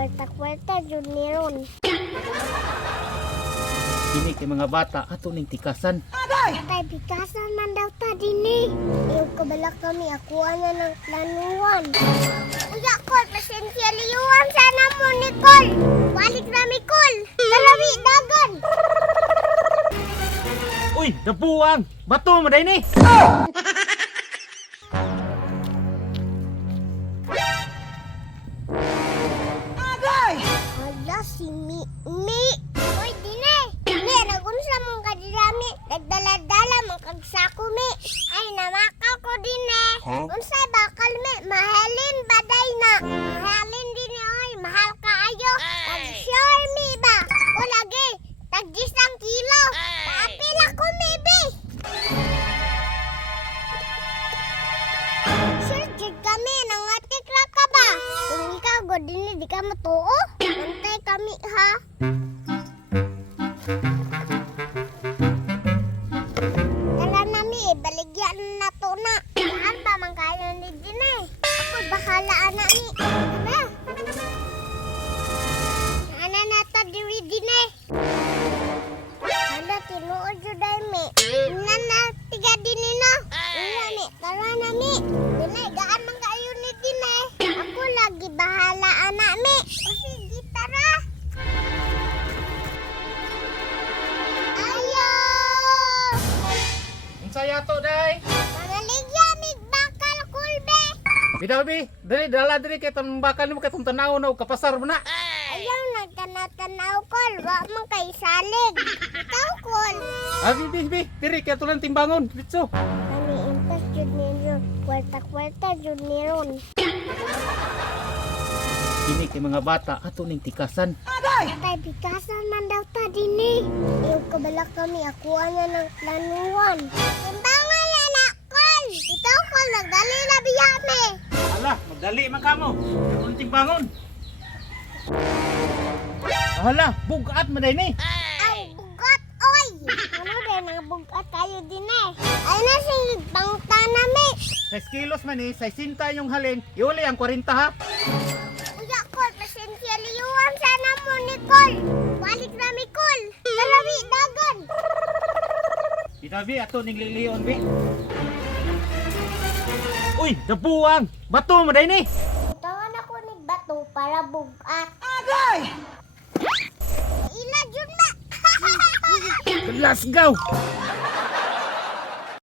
kwarta-kwarta jud ni ron. Kini kay mga bata ato ning tikasan. Tay bikasan man daw ta dinhi. Yung kabala kami akuha na ng planuan. Uya Kol, pasensya liyuan sana mo ni Kol. Balik na mi Kol. Dalawi dagan. Uy, dabuang! Bato mo day ni! Hala si Mi. Uy, dine. Mi, nagunsa mong kadirami. Nagdala-dala mong kagsako, Mi. Ay, namakaw ko dine. Unsay bakal, Mi. Mahalin baday na. Mahalin din oy. Mahal ka ayo. Tag-sure, Mi ba? O lagi. Tag-10 kilo. Paapil ako, Mi, bi. Sure, jud kami. Nangatik ra ka ba? Kung ikaw, god dine, di ka matuo. Bantay kami, ha? Tara na, Mi. Baligyan na to na. Saan pa man kayo ni Dine? Ako bahala, ana, Mi. Tara. Ana na to, diri, Dine. Ada tinuod jud ay, Mi. Inan na, tiga Dine, no? Iya, Mi. Tara na, Mi. Dine, gaan man kayo ni Dine. Ako lagi bahala, ana, Mi. O sige, tara. Ayo! Unsaya to day? Mangaligya, mi bakal kulbe. Bidaw bi, dali dala diri kay tan bakal nimo katong tanaw na og kapasar mo na. Ayaw nagtanaw-tanaw, Kol. Wa man kay salig. Ikaw, Kol. Bi, diri kay tulang timbangon ditso. Kami impas jud ninyo. Kwarta-kwarta jud ni ron. Kini kay mga bata ato ning tikasan. Tay bikasan man daw ta dinhi. Yung kabala kami akuha na ng planuan. Timbangan na na, Kol. Ikaw, Kol. Nagdali na biya, mi. Ala, magdali man kamo. Atong timbangon. Hala, bugat man day ni. Ay, bugat, oy! Ano din, mga bugat kayo din eh. Ay na si bangtana, mi. 6 kilos man ni, 60 yung halin. Iuli ang 40 ha. Uya, Kol, pasensya liyuan sana mo ni Kol. Balik na mi, Kol. Dalawi, dagan. Bitabi ato ning liliyon bi. Uy, dabuang! Bato mo day ni. Tawan ako ni Bato para bugat. Ila, Jun, ma. Let's go!